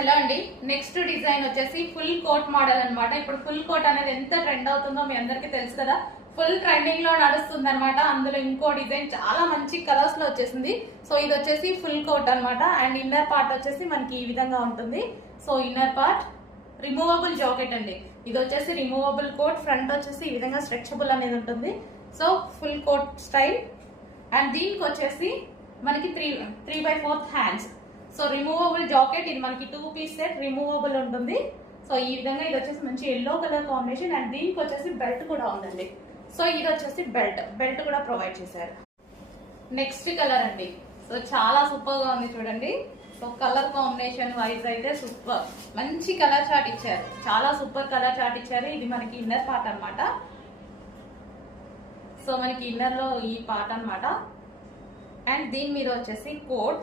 Hello అండి, next design వచ్చేసి full coat model అన్నమాట. ఇప్పుడు ఫుల్ కోట్ అనేది ఎంత ట్రెండ్ అవుతుందో మీ అందరికి తెలుసు కదా. ఫుల్ ట్రెండింగ్ లో నడుస్తుంది అనమాట. అందులో ఇంకో డిజైన్ చాలా మంచి కలర్స్ లో వచ్చేసింది. సో ఇది వచ్చేసి ఫుల్ కోట్ అన్నమాట. అండ్ ఇన్నర్ పార్ట్ వచ్చేసి మనకి ఈ విధంగా ఉంటుంది. So inner part removable jacket అండి. ఇది వచ్చేసి రిమూవబుల్ కోట్, ఫ్రంట్ వచ్చేసి ఈ విధంగా స్ట్రెచబుల్ అనేది ఉంటుంది. So full coat style. And దీనికి వచ్చేసి మనకి 3/4 హ్యాండ్స్. సో రిమూవబుల్ జాకెట్, ఇది మనకి 2 పీస్ సెట్ రిమూవబుల్ ఉంటుంది. సో ఈ విధంగా ఇది వచ్చేసి మంచి ఎల్లో కలర్ కాంబినేషన్. అండ్ దీనికి వచ్చేసి బెల్ట్ కూడా ఉందండి. సో ఇది వచ్చేసి బెల్ట్ కూడా ప్రొవైడ్ చేశారు. నెక్స్ట్ కలర్ అండి. సో చాలా సూపర్ గా ఉంది చూడండి. సో కలర్ కాంబినేషన్ వైజ్ అయితే సూపర్, మంచి కలర్ చార్ట్ ఇచ్చారు. చాలా సూపర్ కలర్ చార్ట్ ఇచ్చారు. ఇది మనకి ఇన్నర్ పార్ట్ అన్నమాట. సో మనకి ఇన్నర్ లో ఈ పార్ట్ అన్నమాట. అండ్ దీని మీద వచ్చేసి కోట్